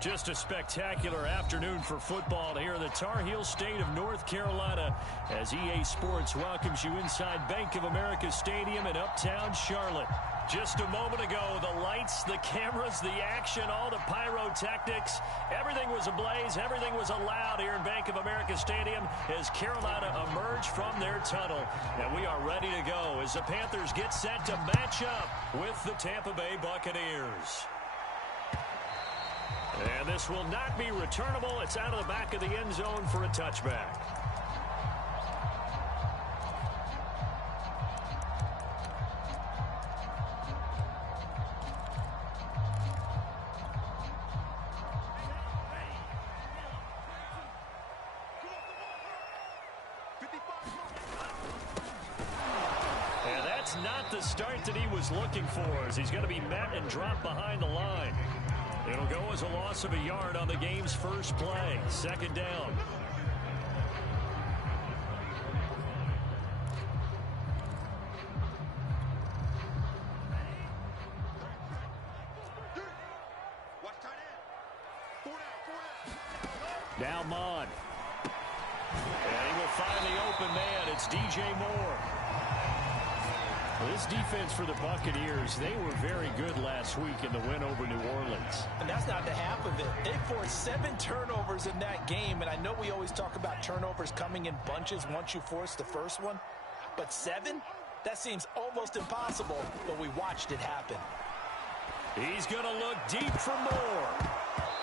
Just a spectacular afternoon for football here in the Tar Heel state of North Carolina as EA Sports welcomes you inside Bank of America Stadium in Uptown Charlotte. Just a moment ago, the lights, the cameras, the action, all the pyrotechnics, everything was ablaze, everything was allowed here in Bank of America Stadium as Carolina emerged from their tunnel. And we are ready to go as the Panthers get set to match up with the Tampa Bay Buccaneers. And this will not be returnable. It's out of the back of the end zone for a touchback. And that's not the start that he was looking for as he's going to be met and dropped behind the line. It'll go as a loss of a yard on the game's first play. Second down. Now Mond. And he will find the open man. It's DJ Moore. Well, this defense for the Buccaneers, they were very good last week in the win over New Orleans. And that's not the half of it. They forced 7 turnovers in that game, and I know we always talk about turnovers coming in bunches once you force the first one, but 7? That seems almost impossible, but we watched it happen. He's going to look deep for Moore.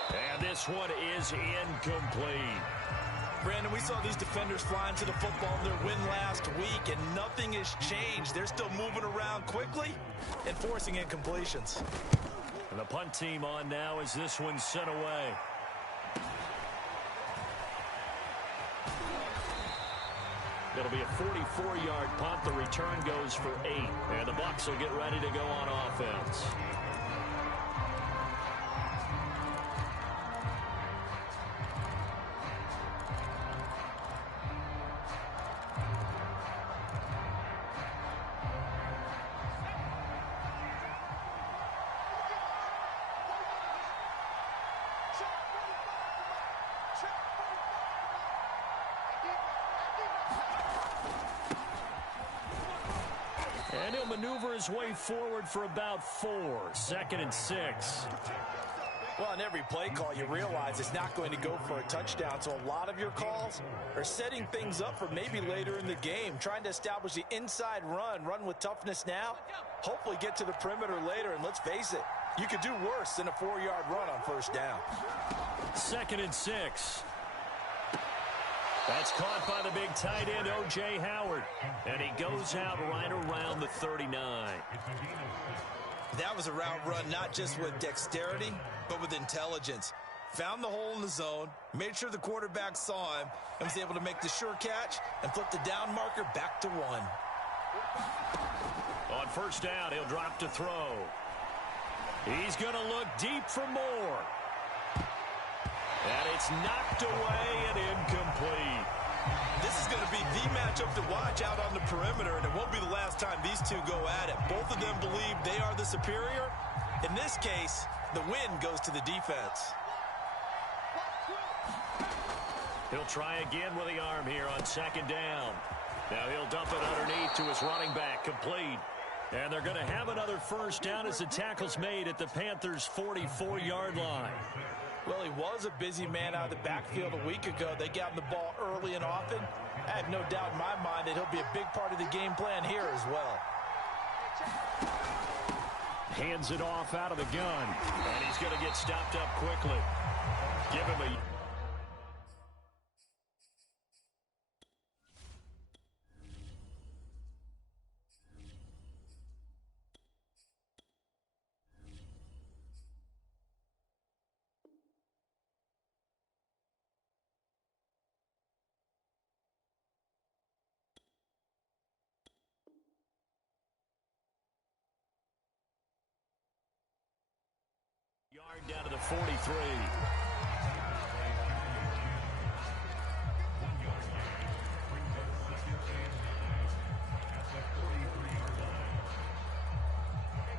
And this one is incomplete. Brandon, we saw these defenders flying to the football in their win last week, and nothing has changed. They're still moving around quickly and forcing incompletions. And the punt team on now as this one's sent away. It'll be a 44-yard punt. The return goes for 8. And the Bucs will get ready to go on offense. And he'll maneuver his way forward for about 4. 2nd and 6. Well, on every play call, you realize it's not going to go for a touchdown. So a lot of your calls are setting things up for maybe later in the game, trying to establish the inside run with toughness now, hopefully get to the perimeter later. And let's face it, you could do worse than a 4-yard run on first down. 2nd and 6. That's caught by the big tight end, O.J. Howard. And he goes out right around the 39. That was a route run not just with dexterity, but with intelligence. Found the hole in the zone, made sure the quarterback saw him, and was able to make the sure catch and flip the down marker back to 1. On first down, he'll drop to throw. He's going to look deep for Moore. And it's knocked away and incomplete. This is going to be the matchup to watch out on the perimeter, and it won't be the last time these two go at it. Both of them believe they are the superior. In this case, the win goes to the defense. He'll try again with the arm here on 2nd down. Now he'll dump it underneath to his running back, complete. And they're going to have another first down as the tackle's made at the Panthers' 44-yard line. Well, he was a busy man out of the backfield a week ago. They got him the ball early and often. I have no doubt in my mind that he'll be a big part of the game plan here as well. Hands it off out of the gun. And he's going to get stopped up quickly. Give him a... Yard down to the 43.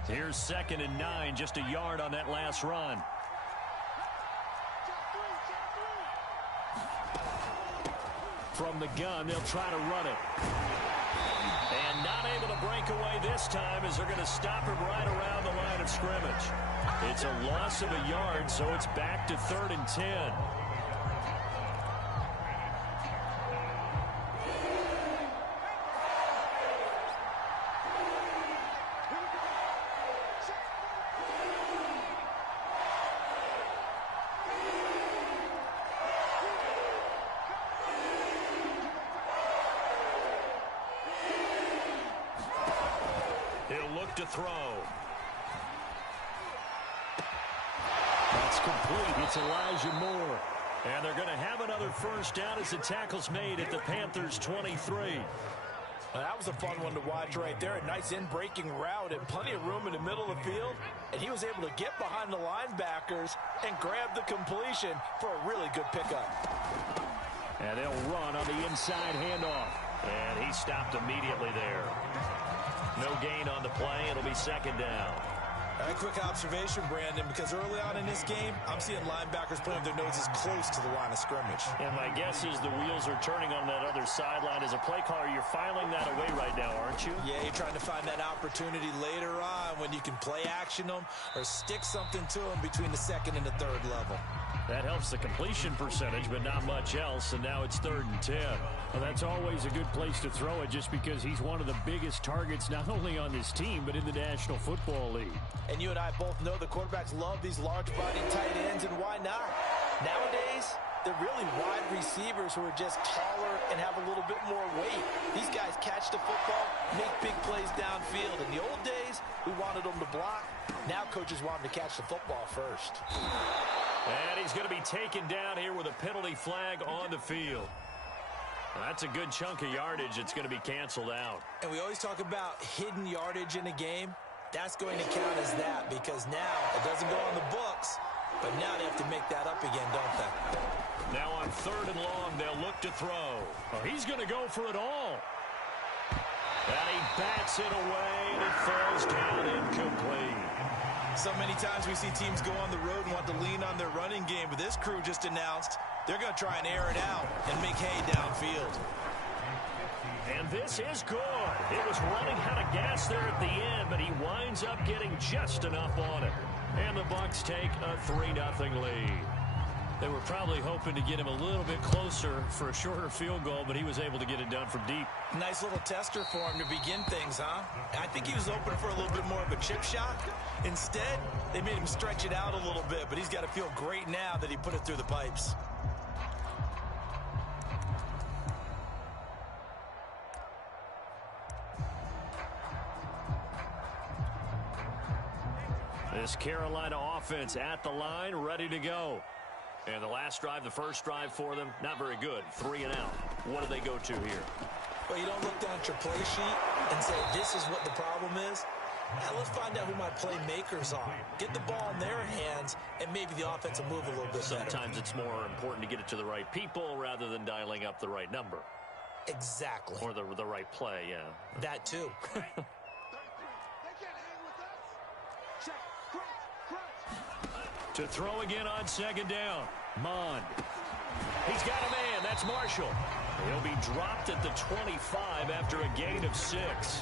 Here's 2nd and 9, just a yard on that last run. From the gun, they'll try to run it. And not able to break away this time as they're going to stop him right around the line of scrimmage. It's a loss of a yard, so it's back to 3rd and 10. To throw. That's complete. It's Elijah Moore. And they're going to have another first down as the tackle's made at the Panthers' 23. Well, that was a fun one to watch right there. A nice in-breaking route and plenty of room in the middle of the field. And he was able to get behind the linebackers and grab the completion for a really good pickup. And they'll run on the inside handoff. And he stopped immediately there. No gain on the play. It'll be 2nd down. A quick observation, Brandon, because early on in this game, I'm seeing linebackers putting their noses close to the line of scrimmage. And my guess is the wheels are turning on that other sideline. As a play caller, you're filing that away right now, aren't you? Yeah, you're trying to find that opportunity later on when you can play action them or stick something to them between the 2nd and the 3rd level. That helps the completion percentage, but not much else, and now it's 3rd and 10. Well, that's always a good place to throw it just because he's one of the biggest targets not only on this team, but in the National Football League. And you and I both know the quarterbacks love these large-bodied tight ends, and why not? Nowadays, they're really wide receivers who are just taller and have a little bit more weight. These guys catch the football, make big plays downfield. In the old days, we wanted them to block. Now coaches want them to catch the football first. And he's going to be taken down here with a penalty flag on the field. That's a good chunk of yardage. It's going to be canceled out. And we always talk about hidden yardage in a game. That's going to count as that because now it doesn't go on the books, but now they have to make that up again, don't they? Now on 3rd and long, they'll look to throw. Oh, he's going to go for it all. And he bats it away, and it falls down incomplete. So many times we see teams go on the road and want to lean on their running game, but this crew just announced they're going to try and air it out and make hay downfield. And this is good. It was running out of gas there at the end, but he winds up getting just enough on it. And the Bucs take a 3-0 lead. They were probably hoping to get him a little bit closer for a shorter field goal, but he was able to get it done from deep. Nice little tester for him to begin things, huh? I think he was open for a little bit more of a chip shot. Instead, they made him stretch it out a little bit, but he's got to feel great now that he put it through the pipes. This Carolina offense at the line, ready to go. And the last drive, the first drive for them, not very good. 3 and out. What do they go to here? Well, you don't look down at your play sheet and say, this is what the problem is. Now let's find out who my playmakers are. Get the ball in their hands, and maybe the offense will move a little bit better. Sometimes it's more important to get it to the right people rather than dialing up the right number. Exactly. Or the right play, yeah. That too. To throw again on 2nd down. Mond. He's got a man. That's Marshall. He'll be dropped at the 25 after a gain of 6.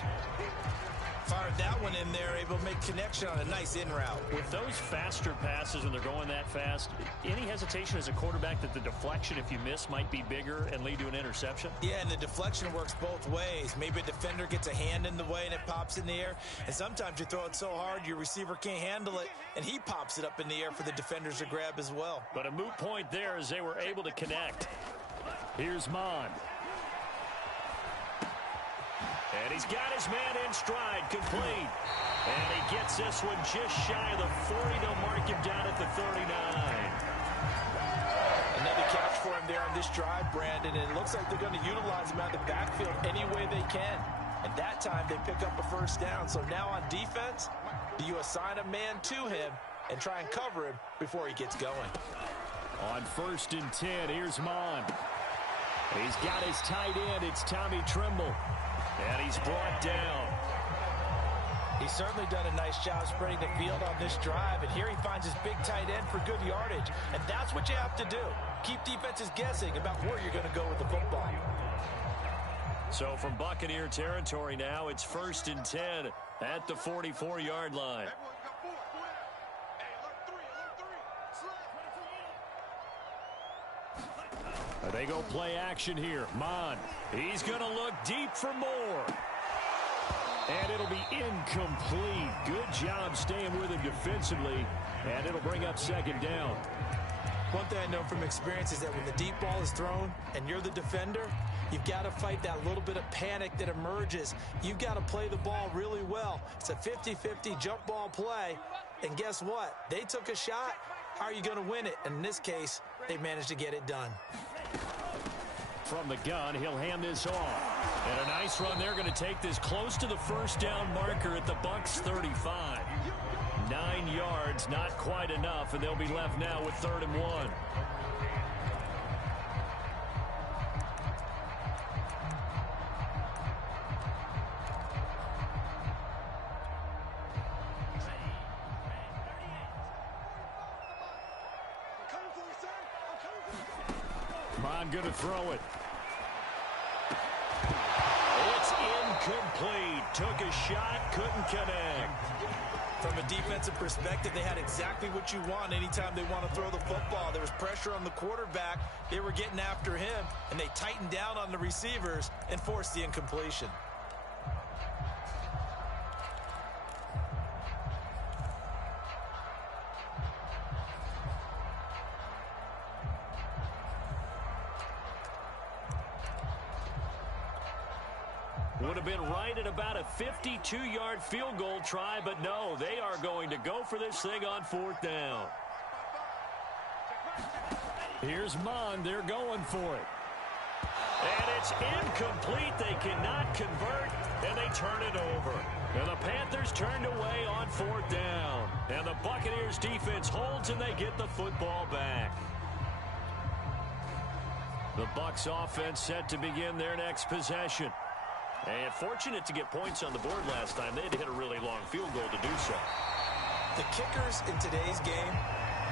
Fired that one in there, able to make connection on a nice in route. With those faster passes when they're going that fast, any hesitation as a quarterback that the deflection, if you miss, might be bigger and lead to an interception? Yeah, and the deflection works both ways. Maybe a defender gets a hand in the way and it pops in the air. And sometimes you throw it so hard your receiver can't handle it, and he pops it up in the air for the defenders to grab as well. But a moot point there as they were able to connect. Here's Mond. And he's got his man in stride, complete. And he gets this one just shy of the 40. They'll mark him down at the 39. Another catch for him there on this drive, Brandon. And it looks like they're going to utilize him out of the backfield any way they can. And that time they pick up a first down. So now on defense, do you assign a man to him and try and cover him before he gets going? On 1st and 10, here's Mond. He's got his tight end. It's Tommy Tremble. And he's brought down. He's certainly done a nice job spreading the field on this drive, and here he finds his big tight end for good yardage. And that's what you have to do. Keep defenses guessing about where you're going to go with the football. So from Buccaneer territory now, it's 1st and 10 at the 44-yard line. They go play action here. Mond, he's going to look deep for more. And it'll be incomplete. Good job staying with him defensively, and it'll bring up 2nd down. One thing I know from experience is that when the deep ball is thrown and you're the defender, you've got to fight that little bit of panic that emerges. You've got to play the ball really well. It's a 50-50 jump ball play, and guess what? They took a shot. How are you going to win it? And in this case, they managed to get it done. From the gun, he'll hand this off. And a nice run. They're going to take this close to the 1st down marker at the Bucs 35. 9 yards, not quite enough, and they'll be left now with 3rd and 1. Mond going to throw it. It's incomplete. Took a shot, couldn't connect. From a defensive perspective, they had exactly what you want anytime they want to throw the football. There was pressure on the quarterback. They were getting after him, and they tightened down on the receivers and forced the incompletion. Would have been right at about a 52-yard field goal try, but no, they are going to go for this thing on 4th down. Here's Mond. They're going for it. And it's incomplete. They cannot convert, and they turn it over. And the Panthers turned away on 4th down. And the Buccaneers defense holds, and they get the football back. The Bucs offense set to begin their next possession. And fortunate to get points on the board last time. They had to hit a really long field goal to do so. The kickers in today's game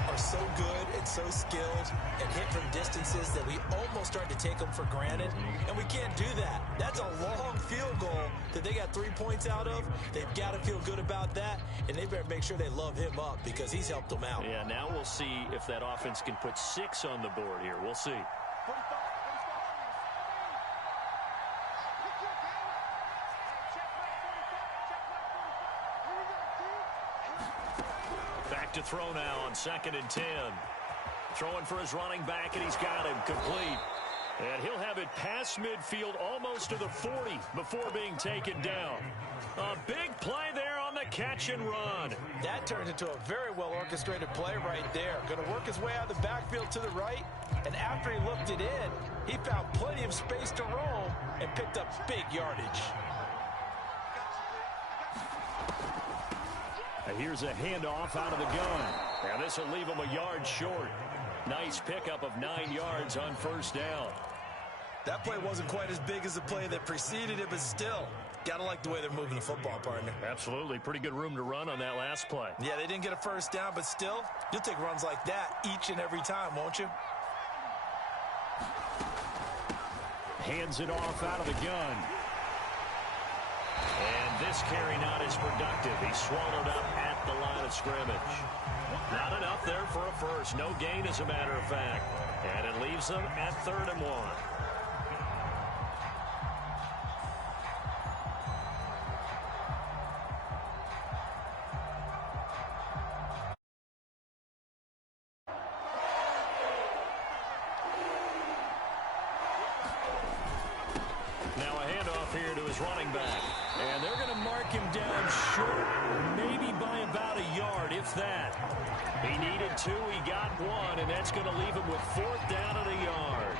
are so good and so skilled and hit from distances that we almost start to take them for granted. And we can't do that. That's a long field goal that they got 3 points out of. They've got to feel good about that, and they better make sure they love him up because he's helped them out. Yeah, now we'll see if that offense can put 6 on the board here. We'll see. Back to throw now on 2nd and 10. Throwing for his running back, and he's got him complete. And he'll have it past midfield almost to the 40 before being taken down. A big play there on the catch and run. That turns into a very well-orchestrated play right there. Going to work his way out of the backfield to the right, and after he looked it in, he found plenty of space to roam and picked up big yardage. And here's a handoff out of the gun. Now this will leave him a yard short. Nice pickup of 9 yards on 1st down. That play wasn't quite as big as the play that preceded it, but still, gotta like the way they're moving the football, partner. Absolutely. Pretty good room to run on that last play. Yeah, they didn't get a 1st down, but still, you'll take runs like that each and every time, won't you? Hands it off out of the gun. And this carry not as productive. He's swallowed up at the line of scrimmage. Not enough there for a first. No gain, as a matter of fact. And it leaves them at 3rd and 1. Now a handoff here to his running back. And they're going to mark him down short, maybe by about a yard, if that. He needed 2, he got 1, and that's going to leave him with 4th down at a yard.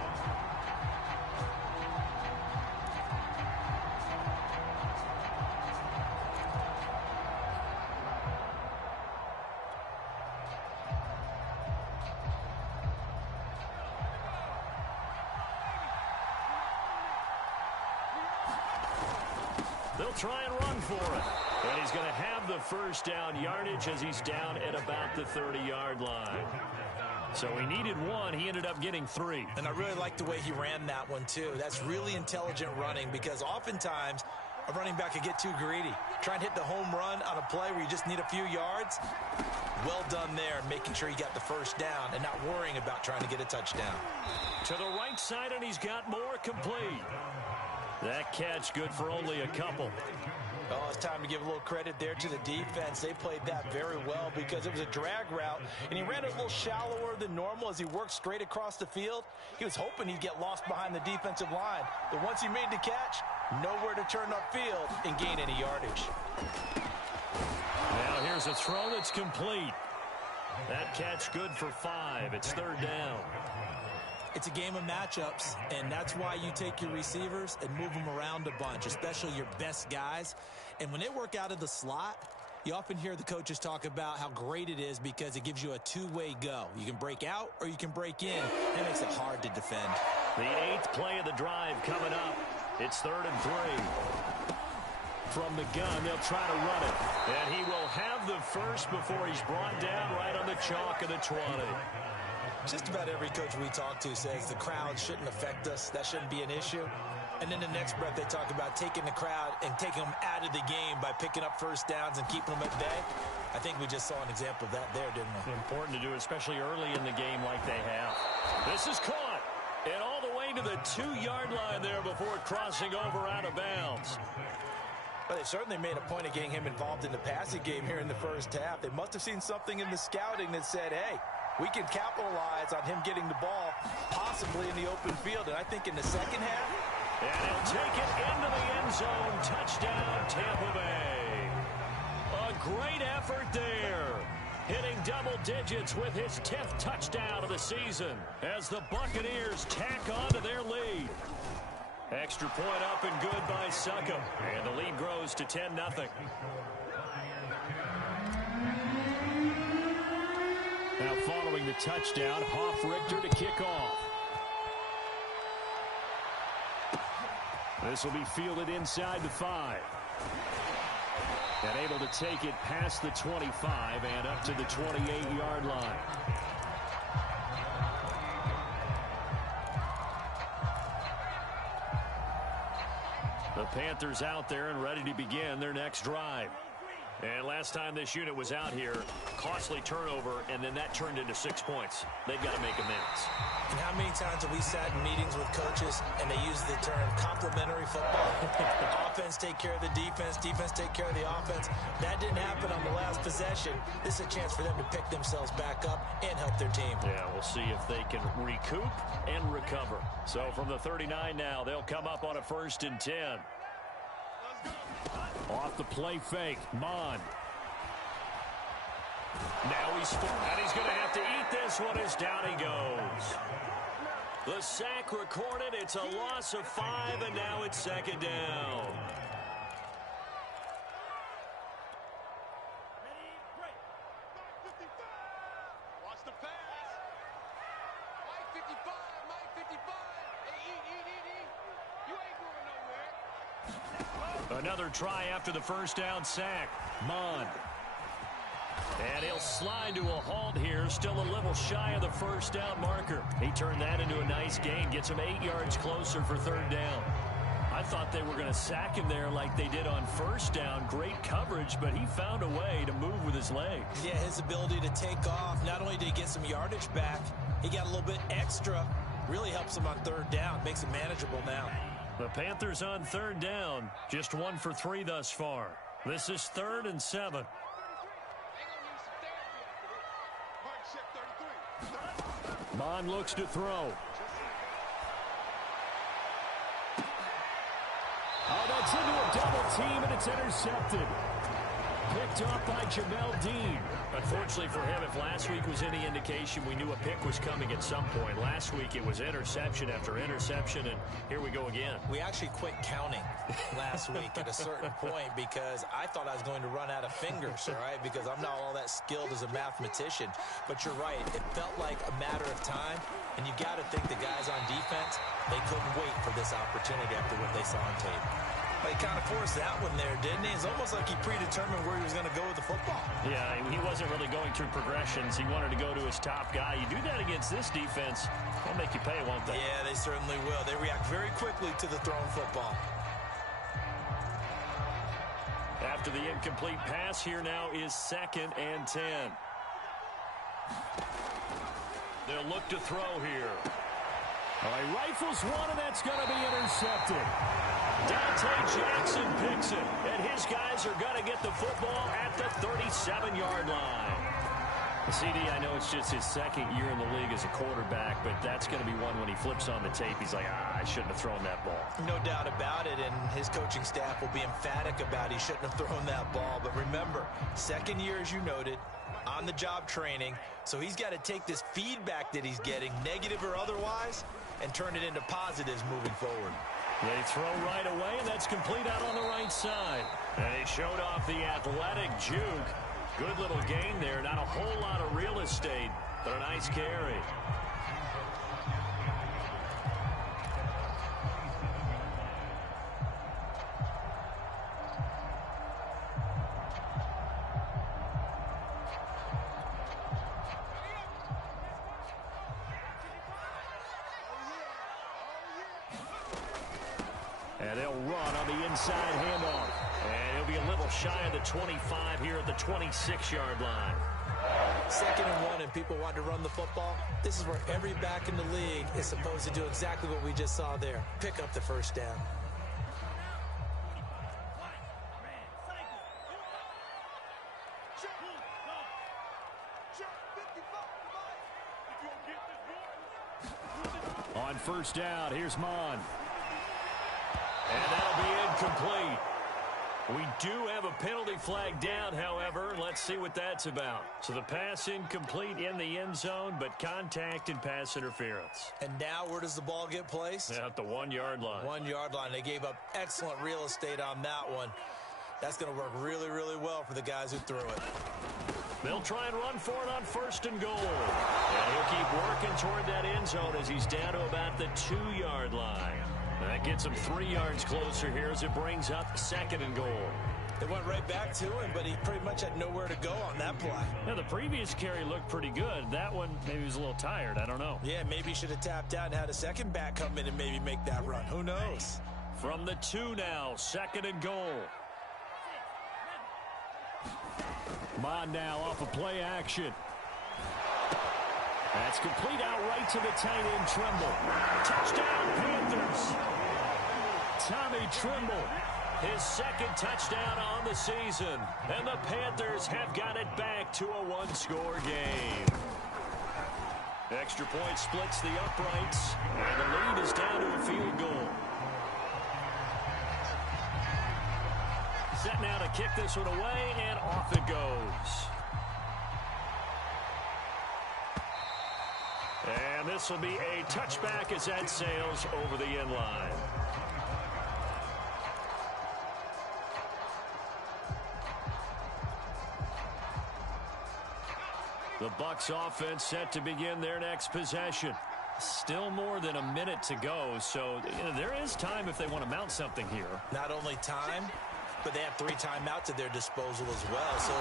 They'll try and run for it. And he's going to have the first down yardage as he's down at about the 30-yard line. So he needed 1. He ended up getting 3. And I really like the way he ran that one, too. That's really intelligent running because oftentimes a running back could get too greedy. Try and hit the home run on a play where you just need a few yards. Well done there, making sure he got the first down and not worrying about trying to get a touchdown. To the right side, and he's got more complete. That catch good for only a couple. Oh, it's time to give a little credit there to the defense. They played that very well because it was a drag route, and he ran it a little shallower than normal as he worked straight across the field. He was hoping he'd get lost behind the defensive line. But once he made the catch, nowhere to turn upfield and gain any yardage. Now here's a throw that's complete. That catch good for 5. It's 3rd down. It's a game of matchups, and that's why you take your receivers and move them around a bunch, especially your best guys. And when they work out of the slot, you often hear the coaches talk about how great it is because it gives you a two-way go. You can break out or you can break in. That makes it hard to defend. The 8th play of the drive coming up. It's 3rd and 3. From the gun, they'll try to run it. And he will have the first before he's brought down right on the chalk of the 20. Just about every coach we talk to says the crowd shouldn't affect us. That shouldn't be an issue. And then the next breath they talk about taking the crowd and taking them out of the game by picking up first downs and keeping them at bay. I think we just saw an example of that there, didn't we? Important to do, especially early in the game like they have. This is caught. And all the way to the 2-yard line there before crossing over out of bounds. But they certainly made a point of getting him involved in the passing game here in the first half. They must have seen something in the scouting that said, hey, we can capitalize on him getting the ball possibly in the open field. And I think in the second half. And he'll take it into the end zone. Touchdown, Tampa Bay. A great effort there. Hitting double digits with his 10th touchdown of the season as the Buccaneers tack on to their lead. Extra point up and good by Succop. And the lead grows to 10-0. Now following the touchdown, Hofrichter to kick off. This will be fielded inside the 5. And able to take it past the 25 and up to the 28-yard line. The Panthers out there and ready to begin their next drive. And last time this unit was out here, costly turnover, and then that turned into 6 points. They've got to make amends. And how many times have we sat in meetings with coaches and they use the term complementary football? Offense take care of the defense, defense take care of the offense. That didn't happen on the last possession. This is a chance for them to pick themselves back up and help their team. Yeah, we'll see if they can recoup and recover. So from the 39 now, they'll come up on a 1st and 10. Off the play fake, Mond. Now he's full, and he's going to have to eat this one as down he goes. The sack recorded. It's a loss of 5, and now it's 2nd down. Watch the pass. Mike 55, Mike 55. Hey, eat. You ain't going nowhere. Another try after the first down sack. Mond. And he'll slide to a halt here, still a little shy of the first down marker. He turned that into a nice gain, gets him 8 yards closer for 3rd down. I thought they were going to sack him there like they did on first down. Great coverage, but he found a way to move with his legs. Yeah, his ability to take off, not only did he get some yardage back, he got a little bit extra. Really helps him on 3rd down, makes it manageable now. The Panthers on 3rd down, just 1 for 3 thus far. This is 3rd and 7. Mond looks to throw. Oh, that's into a double team, and it's intercepted. Picked off by Jamel Dean. Unfortunately for him, if last week was any indication, we knew a pick was coming at some point. Last week it was interception after interception, and here we go again. We actually quit counting last week at a certain point because I thought I was going to run out of fingers, all right, because I'm not all that skilled as a mathematician. But you're right. It felt like a matter of time, and you got to think the guys on defense, they couldn't wait for this opportunity after what they saw on tape. He kind of forced that one there, didn't he? It's almost like he predetermined where he was going to go with the football. Yeah, he wasn't really going through progressions. He wanted to go to his top guy. You do that against this defense, they'll make you pay, won't they? Yeah, they certainly will. They react very quickly to the thrown football. After the incomplete pass, here now is 2nd and 10. They'll look to throw here. All right, rifles one, and that's going to be intercepted. Dante Jackson picks it, and his guys are going to get the football at the 37-yard line. CD, I know it's just his 2nd year in the league as a quarterback, but that's going to be one when he flips on the tape. He's like, I shouldn't have thrown that ball. No doubt about it, and his coaching staff will be emphatic about he shouldn't have thrown that ball. But remember, 2nd year, as you noted, on-the-job training, so he's got to take this feedback that he's getting, negative or otherwise, and turn it into positives moving forward. They throw right away, and that's complete out on the right side. And he showed off the athletic juke. Good little gain there. Not a whole lot of real estate, but a nice carry. And they'll run on the inside handoff. And he'll be a little shy of the 25 here at the 26-yard line. 2nd and 1, and people want to run the football. This is where every back in the league is supposed to do exactly what we just saw there. Pick up the first down. On first down, here's Mon. And that'll be incomplete. We do have a penalty flag down, however. Let's see what that's about. So the pass incomplete in the end zone, but contact and pass interference. And now where does the ball get placed? At the 1-yard line. 1-yard line. They gave up excellent real estate on that one. That's going to work really, really well for the guys who threw it. They'll try and run for it on 1st and goal. And he'll keep working toward that end zone as he's down to about the 2-yard line. That gets him 3 yards closer here as it brings up 2nd and goal. They went right back to him, but he pretty much had nowhere to go on that play. Now, the previous carry looked pretty good. That one, maybe he was a little tired. I don't know. Yeah, maybe he should have tapped out and had a second back come in and maybe make that run. Who knows? From the 2 now, 2nd and goal. Mon now off of play action. That's complete out right to the tight end, Trimble. Touchdown, Panthers. Tommy Trimble, his 2nd touchdown on the season. And the Panthers have got it back to a 1-score game. Extra point splits the uprights, and the lead is down to a field goal. Set now to kick this one away, and off it goes. And this will be a touchback as that sails over the end line. The Bucs offense set to begin their next possession. Still more than a minute to go, so there is time if they want to mount something here. Not only time, but they have 3 timeouts at their disposal as well. So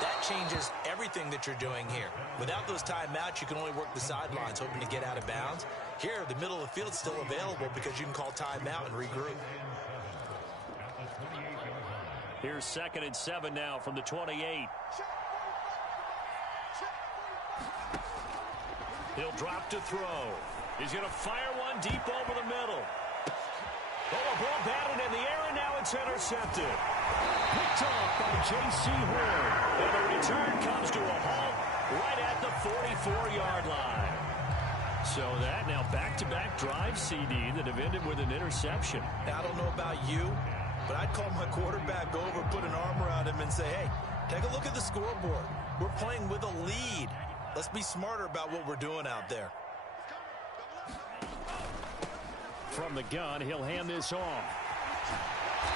that changes everything that you're doing here. Without those timeouts, you can only work the sidelines, hoping to get out of bounds. Here, the middle of the field is still available because you can call timeout and regroup. Here's 2nd and 7 now from the 28. He'll drop to throw. He's going to fire one deep over the middle. Oh, a ball batted in the air, and now it's intercepted. Picked off by J.C. Horn. And the return comes to a halt right at the 44-yard line. So that now back-to-back drive, CD, that have ended with an interception. Now, I don't know about you, but I'd call my quarterback over, put an arm around him, and say, hey, take a look at the scoreboard. We're playing with a lead. Let's be smarter about what we're doing out there. From the gun, he'll hand this off.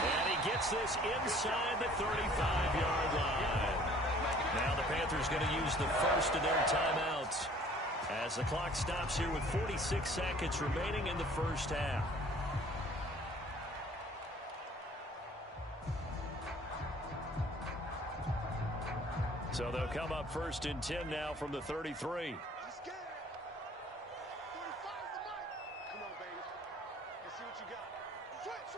And he gets this inside the 35-yard line. Now the Panthers going to use the first of their timeouts as the clock stops here with 46 seconds remaining in the first half. So they'll come up first and 10 now from the 33. He's scared. 45 the mic. Come on, baby. Let's see what you got. Switch.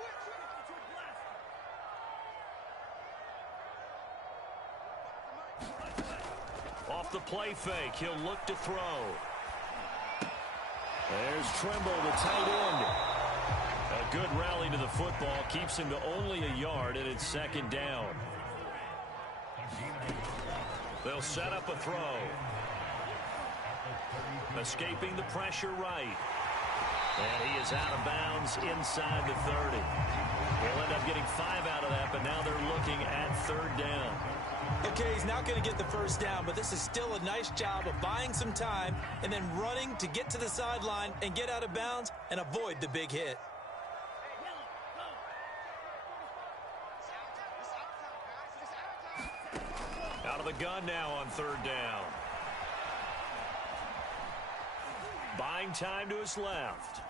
Off the play fake, he'll look to throw. There's Trimble, the tight end. A good rally to the football keeps him to only a yard, and it's second down. They'll set up a throw. Escaping the pressure right. And he is out of bounds inside the 30. He'll end up getting 5 out of that, but now they're looking at third down. Okay, he's not going to get the first down, but this is still a nice job of buying some time and then running to get to the sideline and get out of bounds and avoid the big hit. Out of the gun now on third down. Buying time to his left.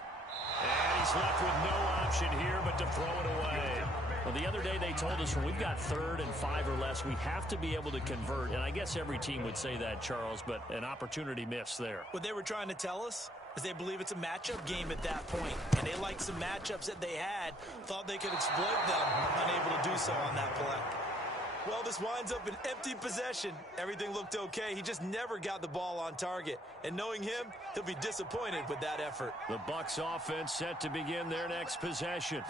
And he's left with no option here but to throw it away. Well, the other day they told us when we've got 3rd and 5 or less, we have to be able to convert. And I guess every team would say that, Charles, but an opportunity missed there. What they were trying to tell us is they believe it's a matchup game at that point. And they liked some matchups that they had, thought they could exploit them, unable to do so on that play. Well, this winds up an empty possession. Everything looked okay. He just never got the ball on target. And knowing him, he'll be disappointed with that effort. The Bucs offense set to begin their next possession.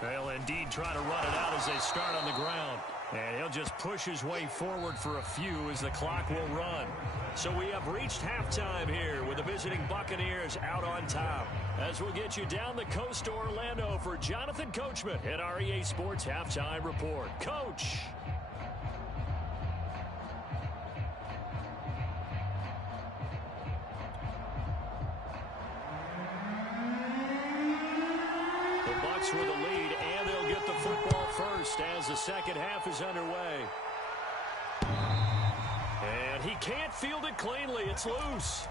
They'll indeed try to run it out as they start on the ground. And he'll just push his way forward for a few as the clock will run. So we have reached halftime here with the visiting Buccaneers out on top. As we'll get you down the coast to Orlando for Jonathan Coachman at our EA Sports Halftime Report. Coach! The Bucs with the lead, and they'll get the football first as the second half is underway. And he can't field it cleanly. It's loose.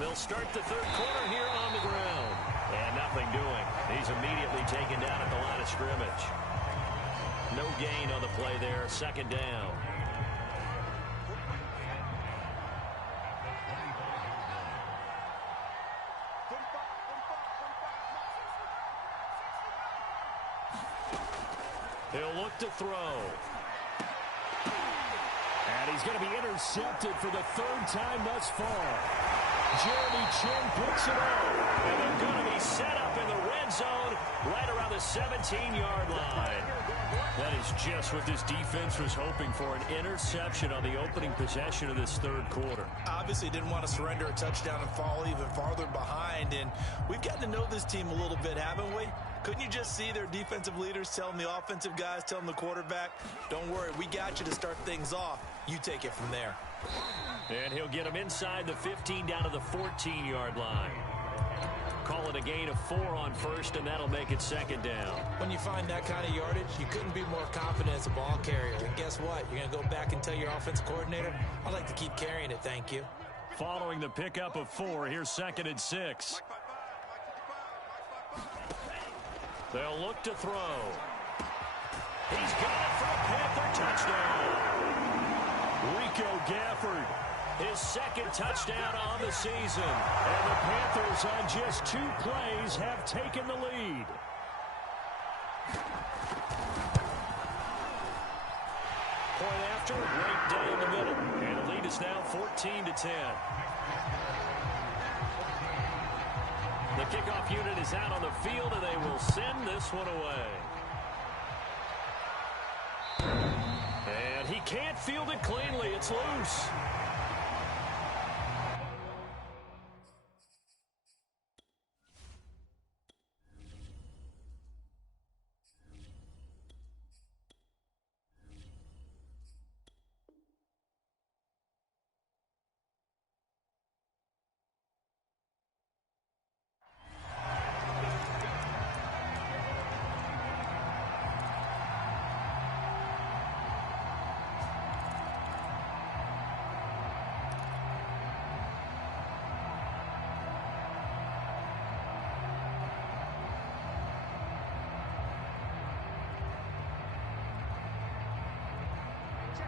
They'll start the third quarter here on the ground. And nothing doing. He's immediately taken down at the line of scrimmage. No gain on the play there. Second down. He'll look to throw. And he's going to be intercepted for the 3rd time thus far. Jeremy Chin picks it up. And they're going to be set up in the red zone right around the 17-yard line. That is just what this defense was hoping for, an interception on the opening possession of this third quarter. Obviously didn't want to surrender a touchdown and fall even farther behind. And we've gotten to know this team a little bit, haven't we? Couldn't you just see their defensive leaders telling the offensive guys, telling the quarterback, don't worry, we got you to start things off. You take it from there. And he'll get him inside the 15 down to the 14-yard line. Call it a gain of 4 on first, and that'll make it second down. When you find that kind of yardage, you couldn't be more confident as a ball carrier. And guess what? You're going to go back and tell your offensive coordinator, I'd like to keep carrying it, thank you. Following the pickup of 4, here's 2nd and 6. They'll look to throw. He's got it for a Panther touchdown. Rico Gafford, his 2nd touchdown on the season. And the Panthers on just 2 plays have taken the lead. Point after, right down the middle. And the lead is now 14-10. The kickoff unit is out on the field, and they will send this one away. And he can't field it cleanly. It's loose.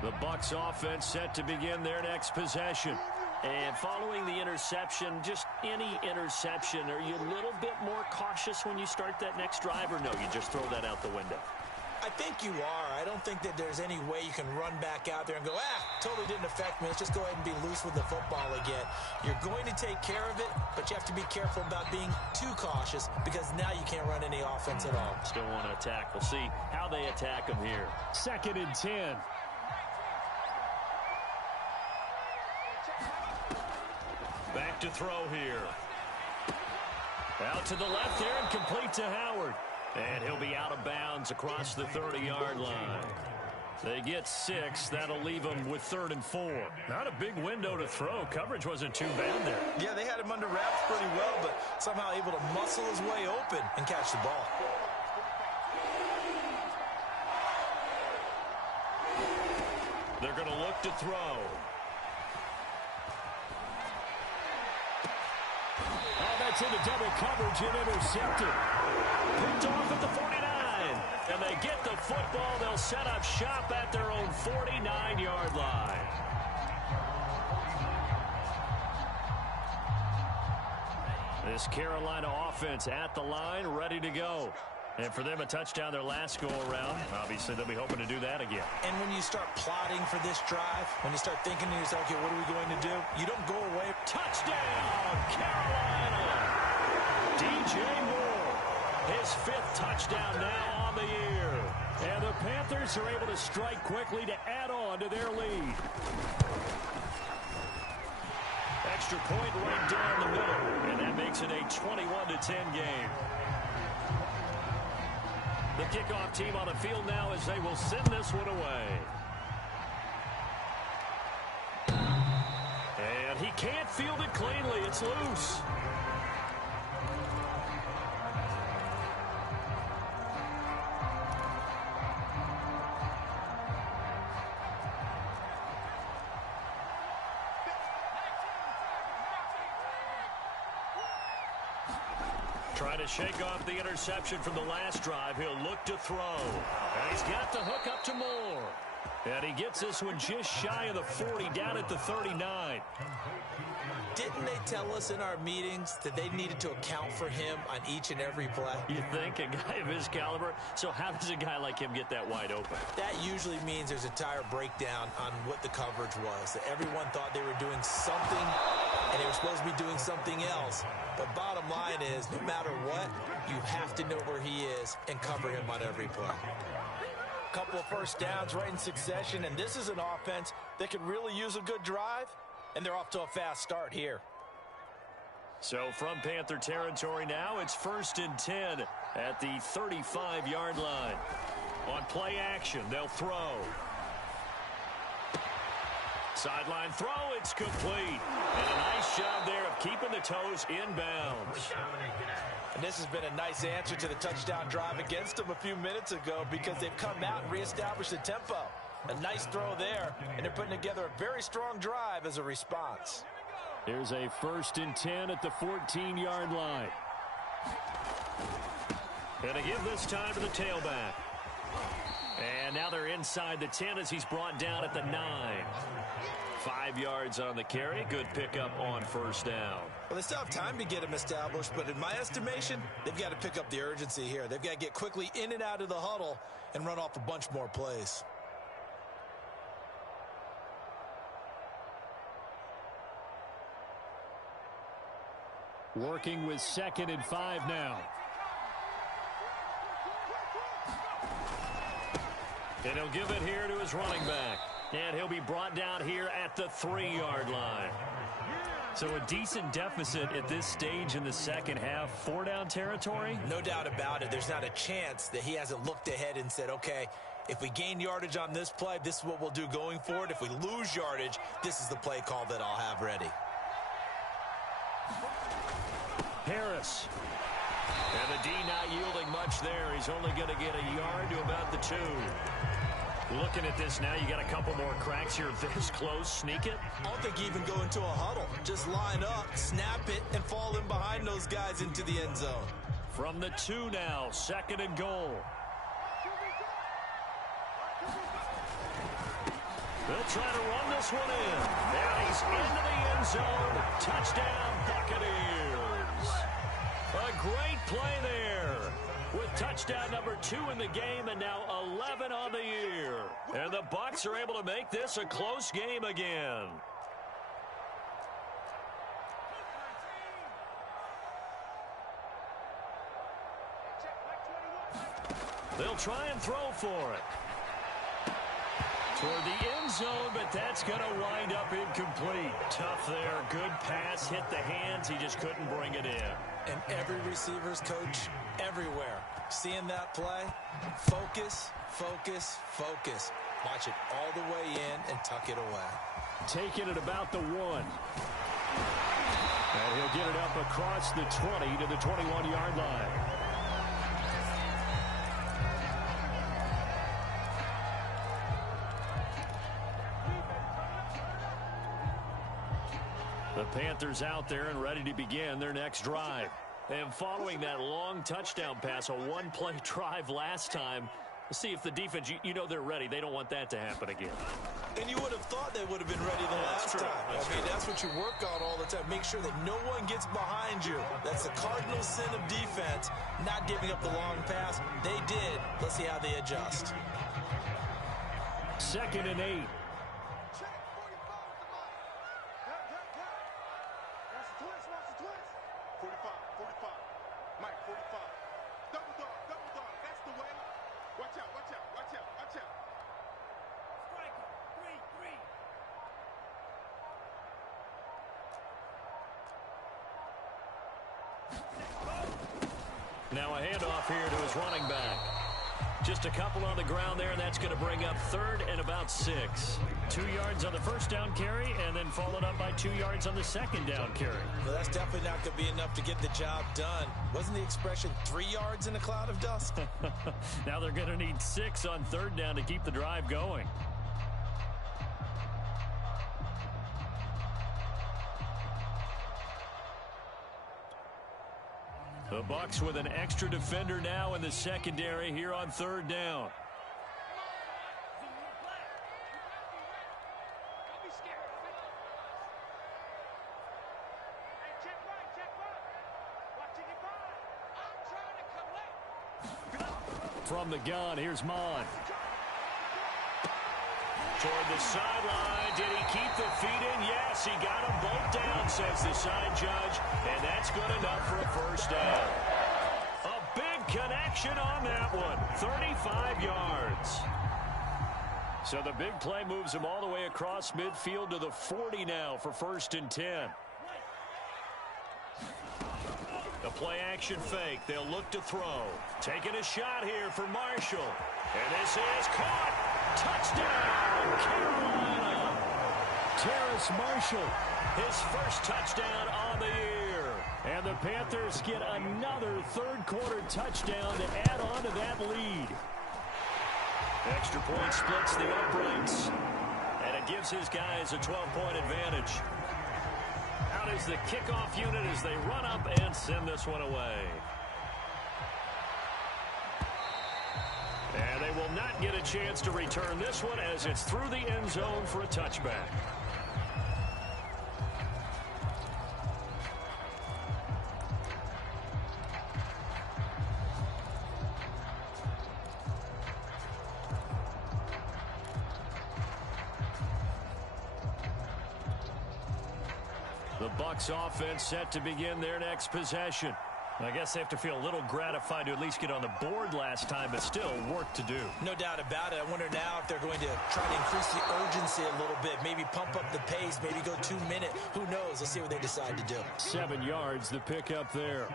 The Bucs offense set to begin their next possession. And following the interception, just any interception, are you a little bit more cautious when you start that next drive, or no, you just throw that out the window? I think you are. I don't think that there's any way you can run back out there and go, totally didn't affect me. Let's just go ahead and be loose with the football again. You're going to take care of it, but you have to be careful about being too cautious because now you can't run any offense at all. Still want to attack. We'll see how they attack them here. 2nd and 10. Back to throw here. Out to the left there and complete to Howard. And he'll be out of bounds across the 30-yard line. They get 6. That'll leave them with 3rd and 4. Not a big window to throw. Coverage wasn't too bad there. Yeah, they had him under wraps pretty well, but somehow able to muscle his way open and catch the ball. They're going to look to throw. Oh, that's into double coverage and intercepted. Picked off at the 49. And they get the football. They'll set up shop at their own 49-yard line. This Carolina offense at the line, ready to go. And for them, a touchdown their last go-around. Obviously, they'll be hoping to do that again. And when you start plotting for this drive, when you start thinking to yourself, okay, what are we going to do? You don't go away. Touchdown, Carolina! DJ Moore, his 5th touchdown now on the year. And the Panthers are able to strike quickly to add on to their lead. Extra point right down the middle, and that makes it a 21-10 game. The kickoff team on the field now as they will send this one away. And he can't field it cleanly. It's loose. Trying to shake off the interception from the last drive. He'll look to throw. And he's got the hook up to Moore. And he gets this one just shy of the 40, down at the 39. Didn't they tell us in our meetings that they needed to account for him on each and every play? You think, a guy of his caliber? So how does a guy like him get that wide open? That usually means there's a entire breakdown on what the coverage was. That everyone thought they were doing something, and they were supposed to be doing something else. But bottom line is, no matter what, you have to know where he is and cover him on every play. Couple of first downs right in succession, and this is an offense that could really use a good drive. And they're off to a fast start here. So from Panther territory now, it's 1st and 10 at the 35-yard line. On play action, they'll throw. Sideline throw, it's complete. And a nice job there of keeping the toes inbounds. And this has been a nice answer to the touchdown drive against them a few minutes ago because they've come out and reestablished the tempo. A nice throw there, and they're putting together a very strong drive as a response. Here's a 1st and 10 at the 14-yard line. And to give this time to the tailback. And now they're inside the 10 as he's brought down at the 9. 5 yards on the carry. Good pickup on 1st down. Well, they still have time to get him established, but in my estimation, they've got to pick up the urgency here. They've got to get quickly in and out of the huddle and run off a bunch more plays. Working with 2nd and 5 now. And he'll give it here to his running back. And he'll be brought down here at the 3-yard line. So a decent deficit at this stage in the second half. 4-down territory? No doubt about it. There's not a chance that he hasn't looked ahead and said, okay, if we gain yardage on this play, this is what we'll do going forward. If we lose yardage, this is the play call that I'll have ready. Harris. And the D not yielding much there. He's only going to get a yard to about the 2. Looking at this now, you got a couple more cracks here this close. Sneak it. I don't think you even go into a huddle. Just line up, snap it, and fall in behind those guys into the end zone. From the 2 now, 2nd and goal. They'll try to run this one in. And he's into the end zone. Touchdown, Buccaneers. A great play there with touchdown number 2 in the game and now 11 on the year. And the Bucs are able to make this a close game again. They'll try and throw for it. Toward the end zone, but that's going to wind up incomplete. Tough there. Good pass. Hit the hands. He just couldn't bring it in. And every receiver's coach everywhere. Seeing that play, focus, focus, focus. Watch it all the way in and tuck it away. Taking it about the 1. And he'll get it up across the 20 to the 21-yard line. The Panthers out there and ready to begin their next drive. And following that long touchdown pass, a one-play drive last time, let's see if the defense, you know they're ready. They don't want that to happen again. And you would have thought they would have been ready the last time. That's what you work on all the time. Make sure that no one gets behind you. That's the cardinal sin of defense, not giving up the long pass. They did. Let's see how they adjust. 2nd and 8. Now a handoff here to his running back. Just a couple on the ground there, and that's going to bring up 3rd and about 6. 2 yards on the first down carry, and then followed up by 2 yards on the second down carry. Well, that's definitely not going to be enough to get the job done. Wasn't the expression 3 yards in a cloud of dust? Now they're going to need 6 on 3rd down to keep the drive going. The Bucs with an extra defender now in the secondary here on 3rd down. From the gun, here's Mon. Toward the sideline. Did he keep the feet in? Yes, he got them both down, says the side judge. And that's good enough for a first down. A big connection on that one. 35 yards. So the big play moves him all the way across midfield to the 40 now for 1st and 10. The play action fake. They'll look to throw. Taking a shot here for Marshall. And this is caught. Touchdown, Carolina. Terrace Marshall, his first touchdown on the year. And the Panthers get another 3rd quarter touchdown to add on to that lead. Extra point splits the uprights. And it gives his guys a 12-point advantage. Out is the kickoff unit as they run up and send this one away. And they will not get a chance to return this one as it's through the end zone for a touchback. The Bucs offense set to begin their next possession. I guess they have to feel a little gratified to at least get on the board last time, but still work to do. No doubt about it. I wonder now if they're going to try to increase the urgency a little bit, maybe pump up the pace, maybe go 2 minute. Who knows? Let's see what they decide to do. 7 yards, the pickup there.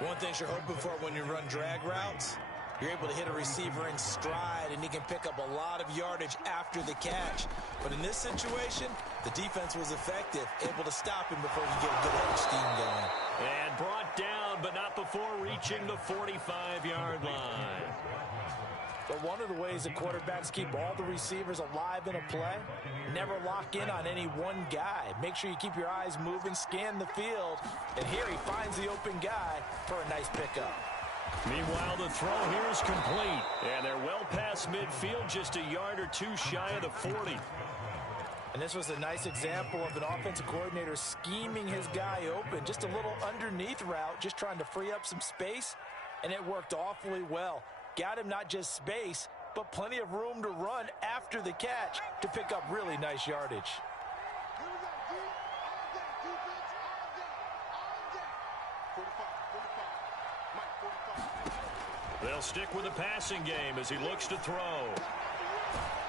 One thing you're hoping for when you run drag routes, you're able to hit a receiver in stride, and he can pick up a lot of yardage after the catch. But in this situation, the defense was effective, able to stop him before he get a good head of steam going. And brought down, but not before reaching the 45-yard line. But one of the ways that quarterbacks keep all the receivers alive in a play, never lock in on any one guy. Make sure you keep your eyes moving, scan the field, and here he finds the open guy for a nice pickup. Meanwhile, the throw here is complete. And they're well past midfield, just a yard or two shy of the 40. And this was a nice example of an offensive coordinator scheming his guy open. Just a little underneath route, just trying to free up some space, and it worked awfully well. Got him not just space, but plenty of room to run after the catch to pick up really nice yardage. Here we go, D. All day, defense, all day. 45. Mike, 45. They'll stick with the passing game as he looks to throw.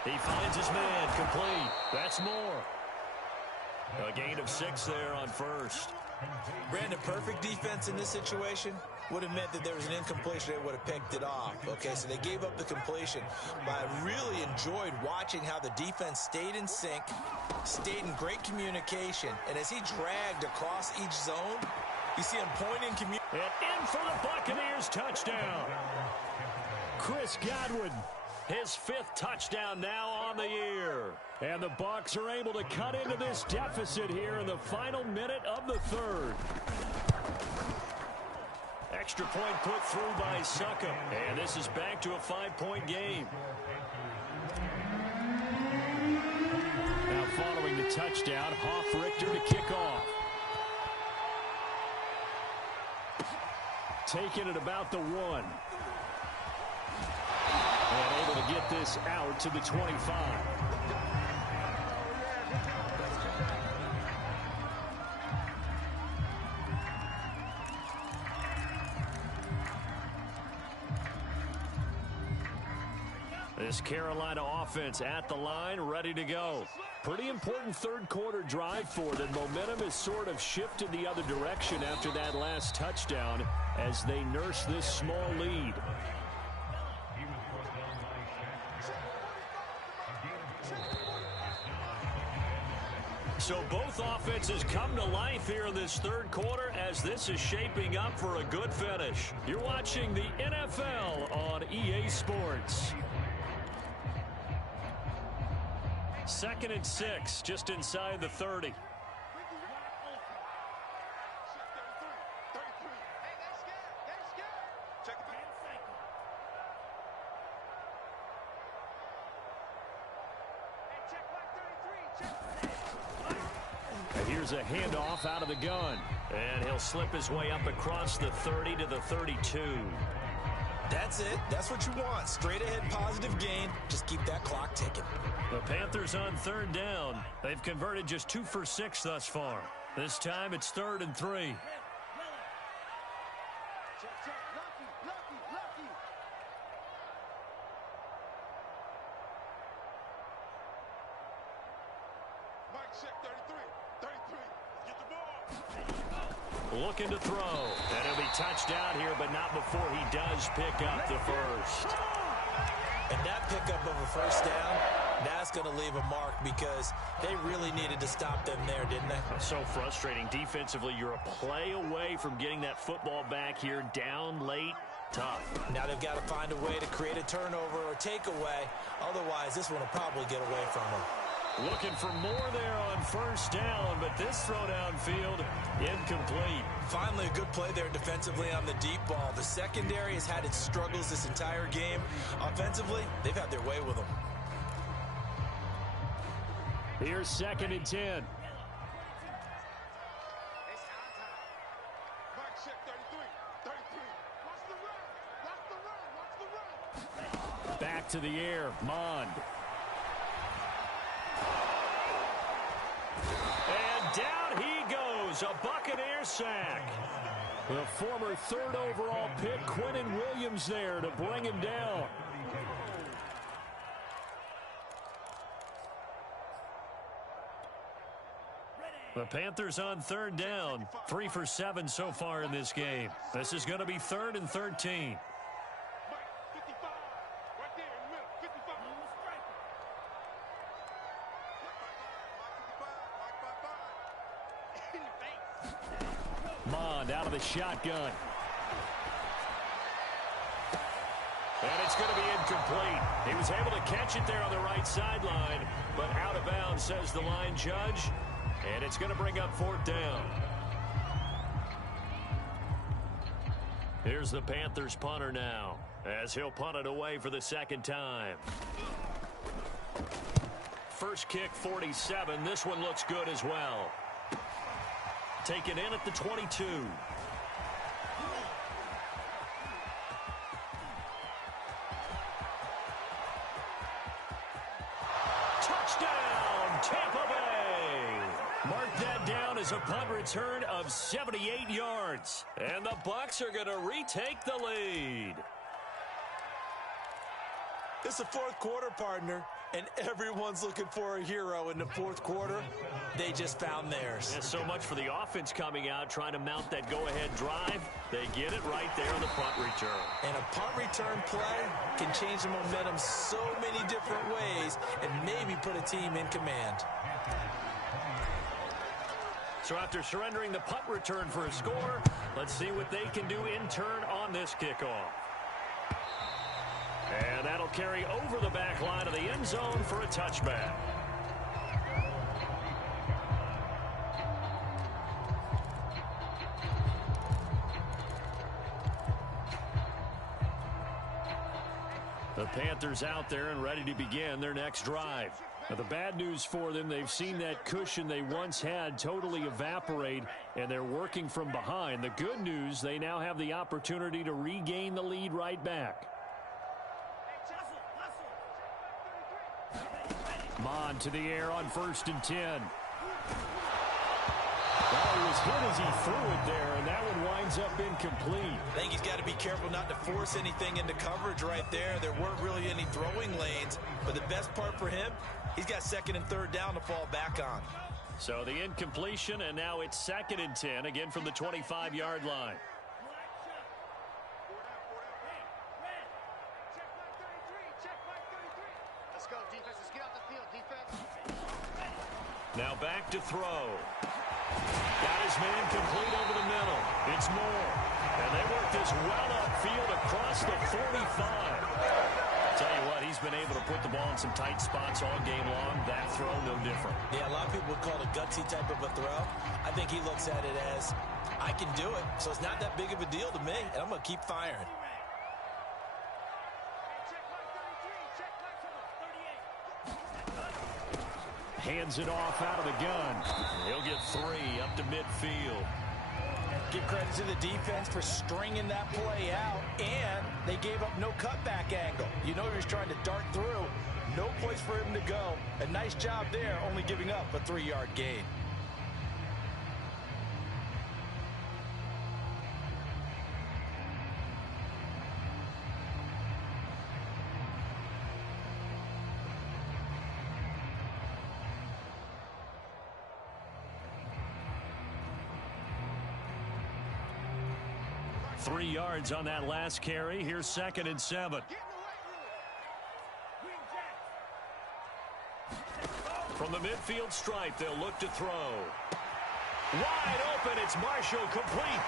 He finds his man, complete. That's more. A gain of 6 there on first. Brandon, perfect defense in this situation would have meant that there was an incompletion. They would have picked it off. Okay, so they gave up the completion. But I really enjoyed watching how the defense stayed in sync, stayed in great communication. And as he dragged across each zone, you see him pointing and in for the Buccaneers, touchdown. Chris Godwin, his 5th touchdown now on the year. And the Bucs are able to cut into this deficit here in the final minute of the 3rd. Extra point put through by Succop. And this is back to a 5-point game. Now following the touchdown, Hoff-Richter to kick off. Taken at about the 1. And able to get this out to the 25. This Carolina offense at the line, ready to go. Pretty important 3rd quarter drive for them. Momentum has sort of shifted the other direction after that last touchdown as they nurse this small lead. So both offenses come to life here in this 3rd quarter as this is shaping up for a good finish. You're watching the NFL on EA Sports. 2nd and 6, just inside the 30. Here's a handoff out of the gun. And he'll slip his way up across the 30 to the 32. That's it. That's what you want. Straight ahead positive gain. Just keep that clock ticking. The Panthers on 3rd down. They've converted just 2 for 6 thus far. This time it's 3rd and 3. Lucky. Mike, check 33. Get the ball. Looking to throw. And he'll be touched out here, but not before he does pick up the first. And that pickup of a first down, that's going to leave a mark because they really needed to stop them there, didn't they? So frustrating. Defensively, you're a play away from getting that football back here down late. Tough. Now they've got to find a way to create a turnover or takeaway. Otherwise, this one will probably get away from them. Looking for more there on first down, but this throw downfield incomplete. Finally, a good play there defensively on the deep ball. The secondary has had its struggles this entire game. Offensively, they've had their way with them. Here's 2nd and 10. Mike, check 33. Watch the run. Back to the air, Mond. And down he goes, a Buccaneer sack. The former 3rd overall pick, Quinnen Williams, there to bring him down. The Panthers on 3rd down, 3 for 7 so far in this game. This is going to be 3rd and 13. Mond out of the shotgun. And it's going to be incomplete. He was able to catch it there on the right sideline, but out of bounds, says the line judge. And it's going to bring up 4th down. Here's the Panthers punter now, as he'll punt it away for the second time. First kick, 47. This one looks good as well. Taken in at the 22. Touchdown, Tampa Bay! Mark that down as a punt return of 78 yards. And the Bucs are going to retake the lead. It's the fourth quarter, partner, and everyone's looking for a hero in the fourth quarter. They just found theirs. And so much for the offense coming out, trying to mount that go-ahead drive. They get it right there on the punt return. And a punt return play can change the momentum so many different ways and maybe put a team in command. So after surrendering the punt return for a score, let's see what they can do in turn on this kickoff. And that'll carry over the back line of the end zone for a touchback. The Panthers out there and ready to begin their next drive. Now, the bad news for them, they've seen that cushion they once had totally evaporate, and they're working from behind. The good news, they now have the opportunity to regain the lead right back. Mond to the air on 1st and 10. Well, he was hit as he threw it there, and that one winds up incomplete. I think he's got to be careful not to force anything into coverage right there. There weren't really any throwing lanes, but the best part for him, he's got 2nd and 3rd down to fall back on. So the incompletion, and now it's 2nd and 10, again from the 25-yard line. Let's go, defense. Let's get out the field, defense. Now back to throw. Got his man complete over the middle. It's Moore. And they work this well upfield across the 45. Tell you what, he's been able to put the ball in some tight spots all game long. That throw, no different. Yeah, a lot of people would call it a gutsy type of a throw. I think he looks at it as, I can do it, so it's not that big of a deal to me, and I'm going to keep firing. Hands it off out of the gun. He'll get 3 up to midfield. Give credit to the defense for stringing that play out, and they gave up no cutback angle. You know he was trying to dart through. No place for him to go. A nice job there, only giving up a 3-yard gain. Three yards on that last carry. Here's 2nd and 7. From the midfield stripe, they'll look to throw. Wide open. It's Marshall, complete.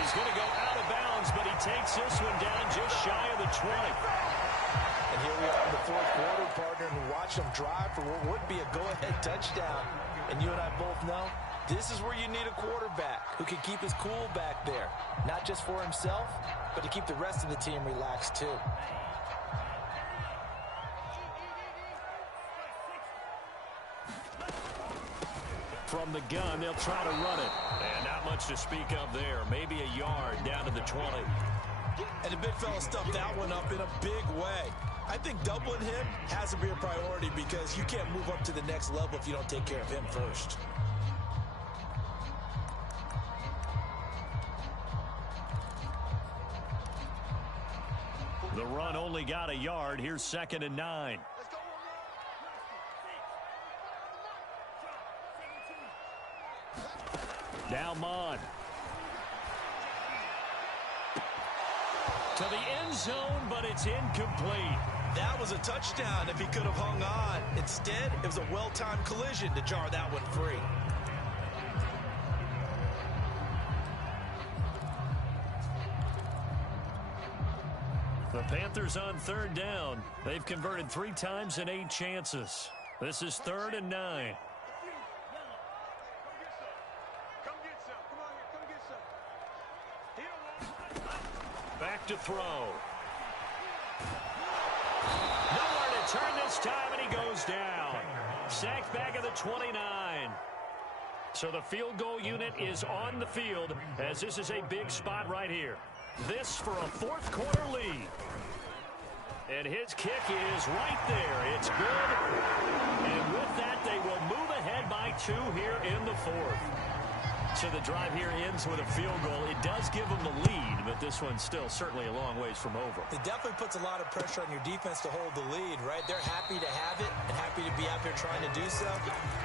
He's going to go out of bounds, but he takes this one down just shy of the 20. And here we are in the fourth quarter, partner, and watch them drive for what would be a go-ahead touchdown. And you and I both know this is where you need a quarterback who can keep his cool back there. Not just for himself, but to keep the rest of the team relaxed too. From the gun, they'll try to run it. And not much to speak of there. Maybe a yard down to the 20. And the big fella stuffed that one up in a big way. I think doubling him has to be a priority because you can't move up to the next level if you don't take care of him first. The run only got a yard. Here's 2nd and 9. Now Mond. To the end zone, but it's incomplete. That was a touchdown if he could have hung on. Instead, it was a well-timed collision to jar that one free. The Panthers on 3rd down. They've converted 3 times in 8 chances. This is 3rd and 9. back to throw. Nowhere to turn this time, and he goes down. Sacked back at the 29. So the field goal unit is on the field as this is a big spot right here. This for a fourth quarter lead. And his kick is right there. It's good. And with that, they will move ahead by 2 here in the fourth. So the drive here ends with a field goal. It does give them the lead, but this one's still certainly a long ways from over. It definitely puts a lot of pressure on your defense to hold the lead, right? They're happy to have it and happy to be out there trying to do so.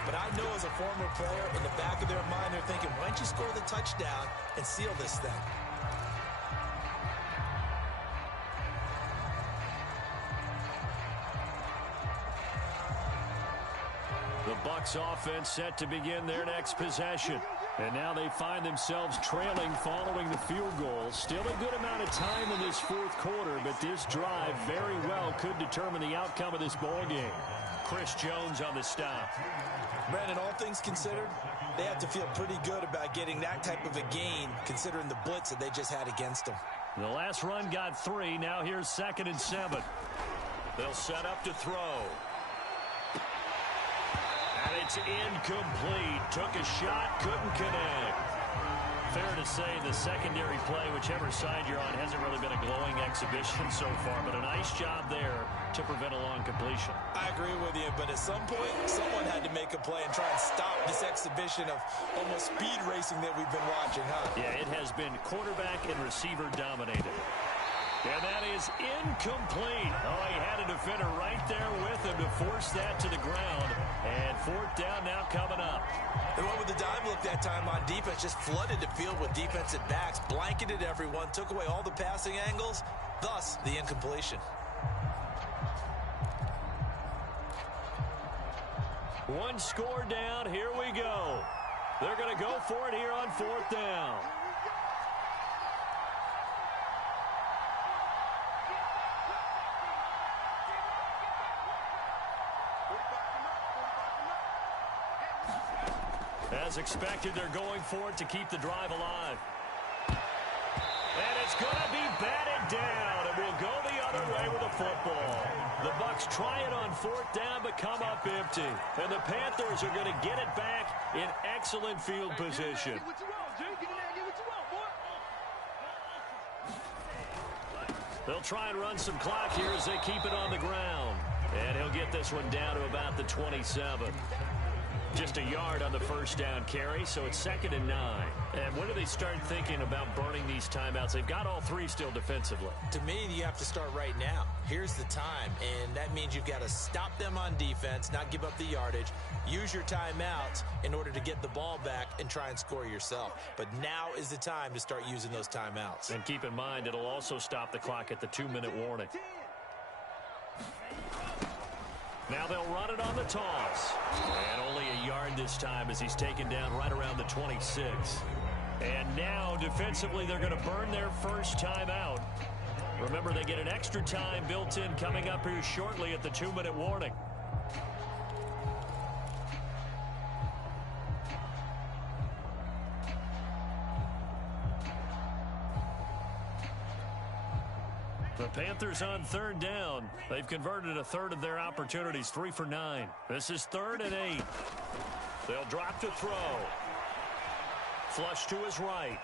But I know as a former player, in the back of their mind, they're thinking, why don't you score the touchdown and seal this thing? The Bucs offense set to begin their next possession. And now they find themselves trailing following the field goal. Still a good amount of time in this fourth quarter, but this drive very well could determine the outcome of this ball game. Chris Jones on the stop. Brandon, all things considered, they have to feel pretty good about getting that type of a gain, considering the blitz that they just had against them. The last run got 3. Now here's 2nd and 7. They'll set up to throw. And it's incomplete. Took a shot, couldn't connect. Fair to say the secondary play, whichever side you're on, hasn't really been a glowing exhibition so far, but a nice job there to prevent a long completion. I agree with you, but at some point, someone had to make a play and try and stop this exhibition of almost speed racing that we've been watching, huh? Yeah, it has been quarterback and receiver dominated. And that is incomplete. Oh, he had a defender right there with him to force that to the ground. And 4th down now coming up. They went with the dive look that time on defense, just flooded the field with defensive backs, blanketed everyone, took away all the passing angles, thus the incompletion. One score down, here we go. They're going to go for it here on 4th down. As expected, they're going for it to keep the drive alive. And it's going to be batted down, and we'll go the other way with the football. The Bucs try it on 4th down, but come up empty. And the Panthers are going to get it back in excellent field position. They'll try and run some clock here as they keep it on the ground. And he'll get this one down to about the 27. Just a yard on the first down carry, so it's 2nd and 9. And when do they start thinking about burning these timeouts? They've got all 3 still defensively. To me, you have to start right now. Here's the time, and that means you've got to stop them on defense, not give up the yardage, use your timeouts in order to get the ball back and try and score yourself. But now is the time to start using those timeouts. And keep in mind, it'll also stop the clock at the 2-minute warning. Now they'll run it on the toss. And only a yard this time as he's taken down right around the 26. And now, defensively, they're going to burn their first timeout. Remember, they get an extra time built in coming up here shortly at the 2-minute warning. The Panthers on 3rd down. They've converted a third of their opportunities, 3 for 9. This is 3rd and 8. They'll drop to throw. Flush to his right.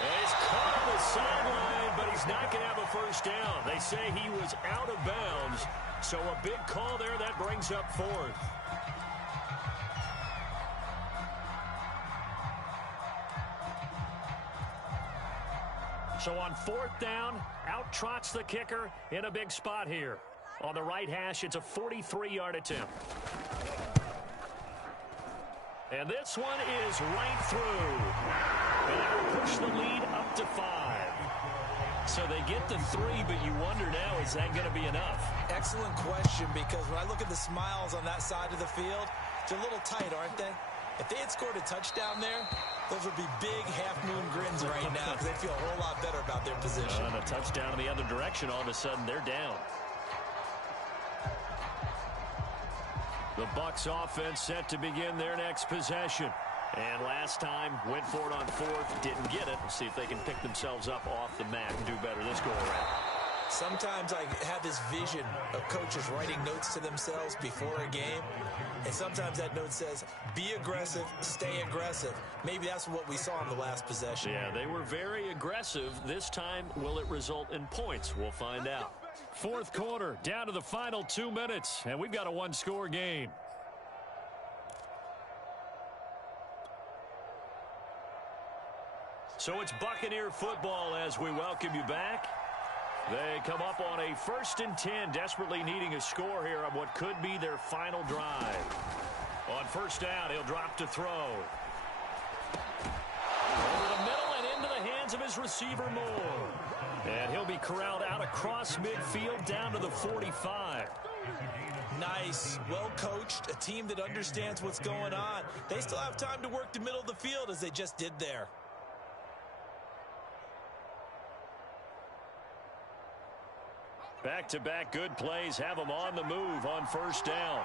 And he's caught on the sideline, but he's not going to have a first down. They say he was out of bounds, so a big call there that brings up 4th. So on 4th down, out trots the kicker in a big spot here. On the right hash, it's a 43-yard attempt. And this one is right through. And that will push the lead up to 5. So they get the 3, but you wonder now, is that going to be enough? Excellent question, because when I look at the smiles on that side of the field, they're a little tight, aren't they? If they had scored a touchdown there, those would be big half-moon grins right now because they feel a whole lot better about their position. And a touchdown in the other direction, all of a sudden they're down. The Bucs offense set to begin their next possession. And last time, went for it on fourth, didn't get it. Let's see if they can pick themselves up off the mat and do better this go-around. Sometimes I have this vision of coaches writing notes to themselves before a game, and sometimes that note says, be aggressive, stay aggressive. Maybe that's what we saw in the last possession. Yeah, they were very aggressive. This time, will it result in points? We'll find out. Fourth quarter, down to the final 2 minutes, and we've got a one-score game. So it's Buccaneer football as we welcome you back. They come up on a 1st and 10, desperately needing a score here on what could be their final drive. On first down, he'll drop to throw. Over the middle and into the hands of his receiver, Moore. And he'll be corralled out across midfield down to the 45. Nice, well coached, a team that understands what's going on. They still have time to work the middle of the field as they just did there. Back-to-back good plays have them on the move on first down.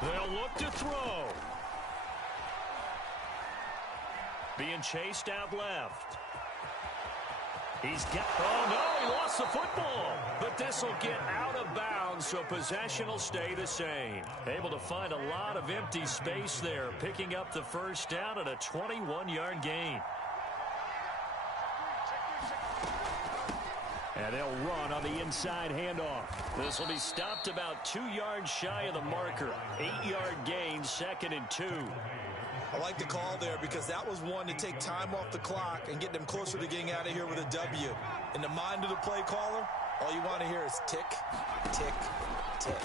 They'll look to throw. Being chased out left. He's got, oh no, he lost the football. But this will get out of bounds, so possession will stay the same. Able to find a lot of empty space there, picking up the first down at a 21-yard gain. And they'll run on the inside handoff. This will be stopped about 2 yards shy of the marker. 8-yard gain, 2nd and 2. I like the call there because that was one to take time off the clock and get them closer to getting out of here with a W. In the mind of the play caller, all you want to hear is tick, tick, tick.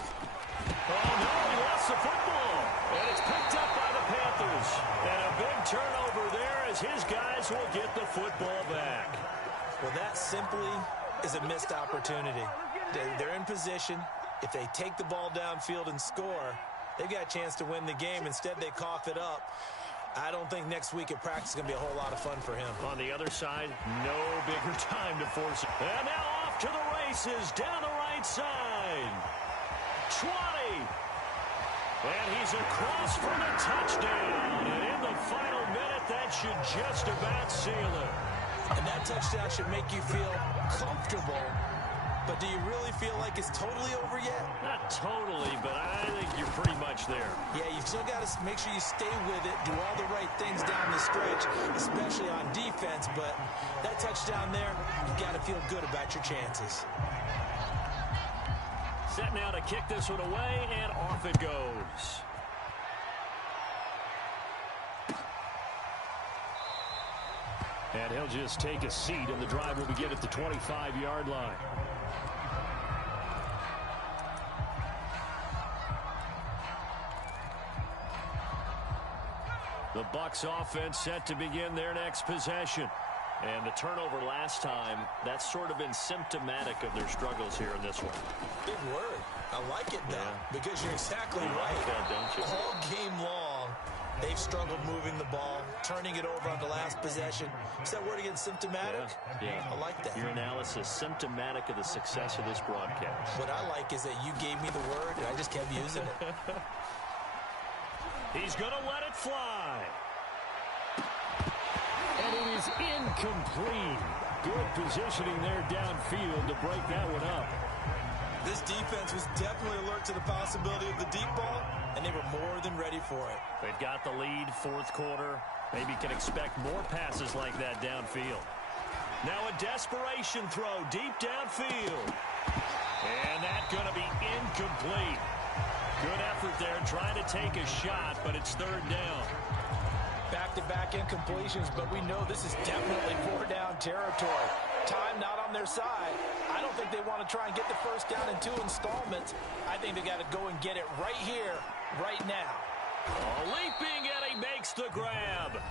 Oh, no, he lost the football. And it's picked up by the Panthers. And a big turnover there as his guys will get the football back. Well, that simply is a missed opportunity. They're in position. If they take the ball downfield and score, they've got a chance to win the game. Instead, they cough it up. I don't think next week at practice is going to be a whole lot of fun for him. On the other side, no bigger time to force it. And now off to the races down the right side. 20. And he's across for the touchdown. And in the final minute, that should just about seal it. And that touchdown should make you feel comfortable. But do you really feel like it's totally over yet? Not totally, but I think you're pretty much there. Yeah, you've still got to make sure you stay with it, do all the right things down the stretch, especially on defense. But that touchdown there, you've got to feel good about your chances. Set now to kick this one away, and off it goes. And he'll just take a seat, and the drive will begin at the 25-yard line. The Bucs offense set to begin their next possession. And the turnover last time, that's sort of been symptomatic of their struggles here in this one. Big word. I like it, though, because you're exactly right. Like that, don't you? All game long, they've struggled moving the ball, turning it over on the last possession. Is that word again, symptomatic? Yeah. I like that. Your analysis, symptomatic of the success of this broadcast. What I like is that you gave me the word, and I just kept using it. He's going to let it fly. And it is incomplete. Good positioning there downfield to break that one up. This defense was definitely alert to the possibility of the deep ball, and they were more than ready for it. They've got the lead, fourth quarter. Maybe can expect more passes like that downfield. Now a desperation throw deep downfield. And that's going to be incomplete. Good effort there trying to take a shot, but it's third down. Back-to-back incompletions, but we know this is definitely four-down territory. Time not on their side. I don't think they want to try and get the first down in 2 installments. I think they got to go and get it right here, right now. Leaping, and he makes the grab.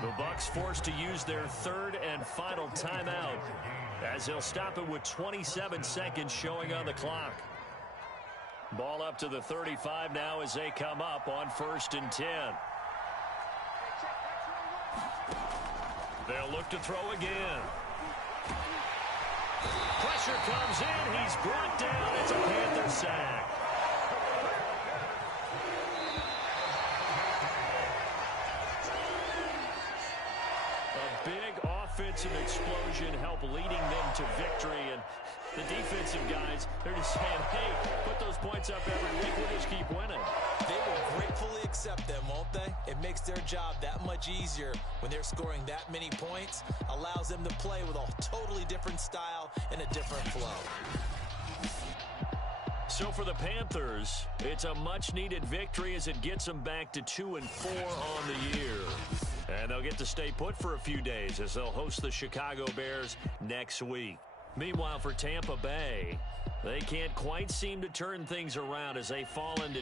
The Bucs forced to use their third and final timeout as they'll stop it with 27 seconds showing on the clock. Ball up to the 35 now as they come up on 1st and 10. They'll look to throw again. Pressure comes in. He's brought down. It's a Panther sack. offensive explosion help leading them to victory. And the defensive guys, they're just saying, hey, put those points up every week. We'll just keep winning. They will gratefully accept them, won't they? It makes their job that much easier when they're scoring that many points. Allows them to play with a totally different style and a different flow. So for the Panthers, it's a much-needed victory as it gets them back to 2-4 on the year. And they'll get to stay put for a few days as they'll host the Chicago Bears next week. Meanwhile, for Tampa Bay, they can't quite seem to turn things around as they fall into